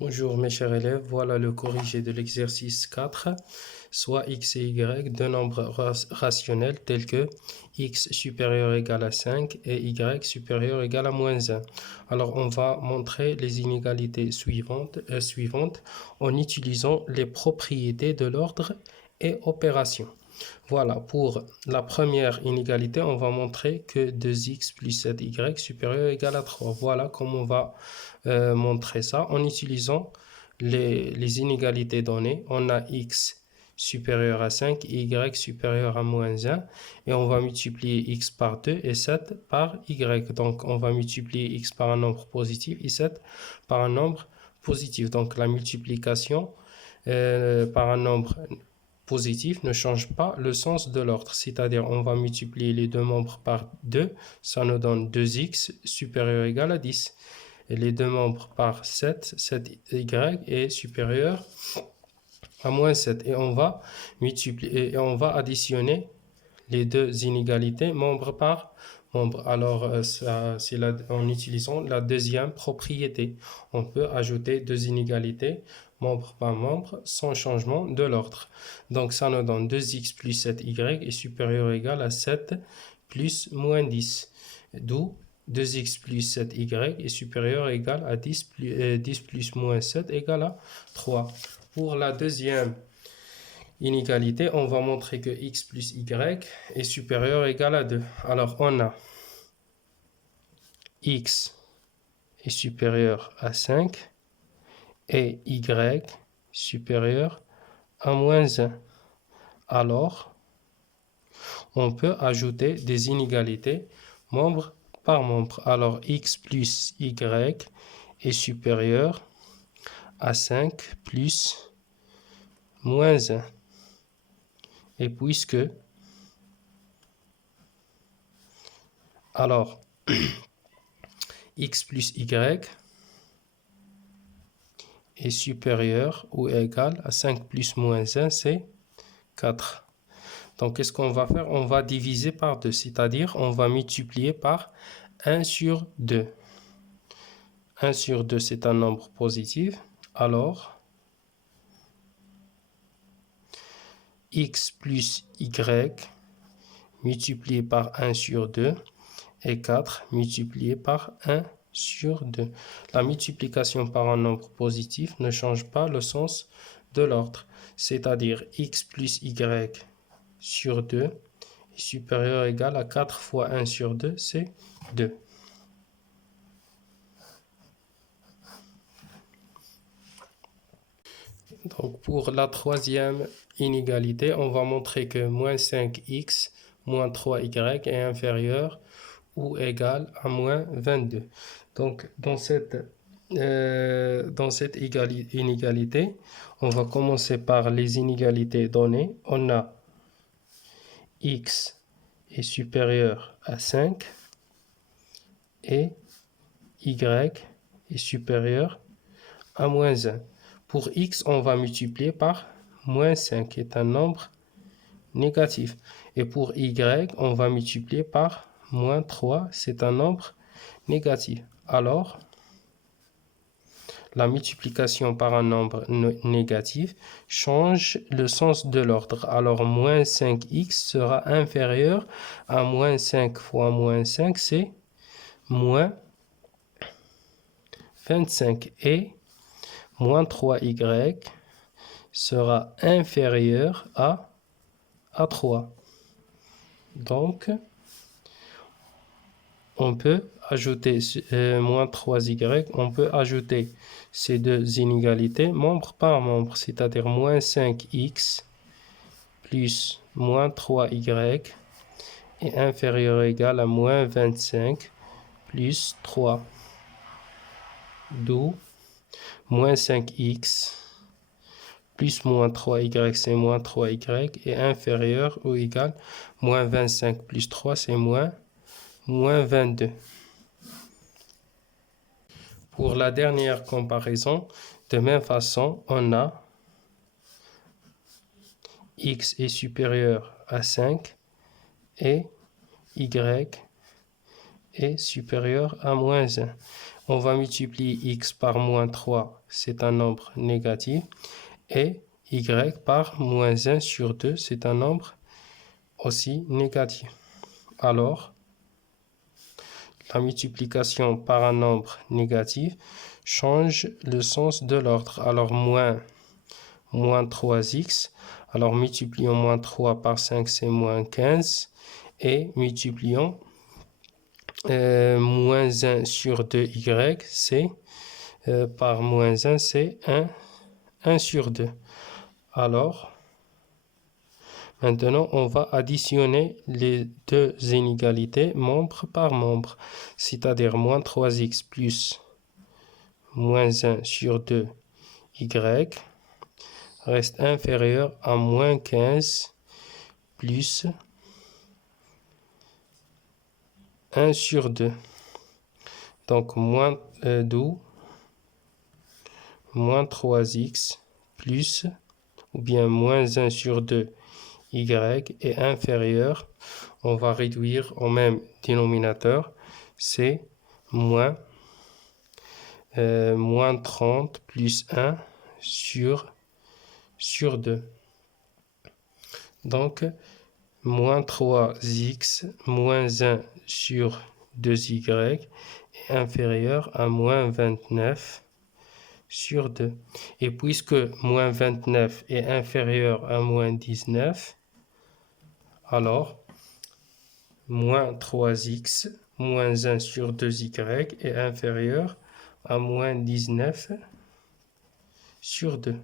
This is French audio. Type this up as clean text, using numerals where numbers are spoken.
Bonjour mes chers élèves, voilà le corrigé de l'exercice 4, soit x et y, deux nombres rationnels tels que x supérieur égal à 5 et y supérieur égal à moins 1. Alors on va montrer les inégalités suivantes en utilisant les propriétés de l'ordre et opération. Voilà, pour la première inégalité, on va montrer que 2x plus 7y supérieur égal à 3. Voilà comment on va montrer ça en utilisant les inégalités données. On a x supérieur à 5 et y supérieur à moins 1. Et on va multiplier x par 2 et 7 par y. Donc, on va multiplier x par un nombre positif et 7 par un nombre positif. Donc, la multiplication par un nombre positif ne change pas le sens de l'ordre. C'est-à-dire, on va multiplier les deux membres par 2. Ça nous donne 2x supérieur ou égal à 10. Et les deux membres par 7, 7y est supérieur à moins 7. Et on va multiplier et on va additionner les deux inégalités membre par membre. Alors, c'est en utilisant la deuxième propriété. On peut ajouter deux inégalités membre par membre sans changement de l'ordre. Donc, ça nous donne 2x plus 7y est supérieur ou égal à 7 plus moins 10. D'où 2x plus 7y est supérieur ou égal à 10 plus moins 7 égale à 3. Pour la deuxième inégalité, on va montrer que x plus y est supérieur ou égal à 2. Alors, on a x est supérieur à 5 et y supérieur à moins 1. Alors, on peut ajouter des inégalités membre par membre. Alors, x plus y est supérieur à 5 plus moins 1. Et puisque, alors, x plus y est supérieur ou égal à 5 plus moins 1, c'est 4. Donc, qu'est-ce qu'on va faire? On va diviser par 2, c'est-à-dire on va multiplier par 1 sur 2. 1 sur 2, c'est un nombre positif. Alors, x plus y multiplié par 1 sur 2 et 4 multiplié par 1 sur 2. La multiplication par un nombre positif ne change pas le sens de l'ordre, c'est-à-dire x plus y sur 2 est supérieur ou égal à 4 fois 1 sur 2, c'est 2. Donc pour la troisième inégalité, on va montrer que moins 5x moins 3y est inférieur ou égal à moins 22. Donc dans cette inégalité, on va commencer par les inégalités données. On a x est supérieur à 5 et y est supérieur à moins 1. Pour x, on va multiplier par moins 5, qui est un nombre négatif. Et pour y, on va multiplier par moins 3, c'est un nombre négatif. Alors, la multiplication par un nombre négatif change le sens de l'ordre. Alors, moins 5x sera inférieur à moins 5 fois moins 5, c'est moins 25. Et moins 3y sera inférieur à 3. Donc, on peut ajouter moins 3y, on peut ajouter ces deux inégalités membre par membre, c'est-à-dire moins 5x plus moins 3y est inférieur ou égal à moins 25 plus 3. D'où moins 5x plus moins 3y, c'est moins 3y, est inférieur ou égal moins 25 plus 3, c'est moins 22. Pour la dernière comparaison, de même façon, on a x est supérieur à 5 et y est supérieur à moins 1. On va multiplier x par moins 3, c'est un nombre négatif, et y par moins 1 sur 2, c'est un nombre aussi négatif. Alors, la multiplication par un nombre négatif change le sens de l'ordre. Alors, moins 3x. Alors, multiplions moins 3 par 5, c'est moins 15. Et multiplions moins 1 sur 2y, c'est par moins 1, c'est 1 sur 2. Alors, maintenant, on va additionner les deux inégalités membre par membre, c'est-à-dire moins 3x plus moins 1 sur 2y reste inférieur à moins 15 plus 1 sur 2. Donc, moins 3x plus ou bien moins 1 sur 2 y est inférieur, on va réduire au même dénominateur, c'est moins 30 plus 1 sur 2. Donc, moins 3x moins 1 sur 2y est inférieur à moins 29 sur 2. Et puisque moins 29 est inférieur à moins 19, alors moins 3x moins 1 sur 2y est inférieur à moins 19 sur 2.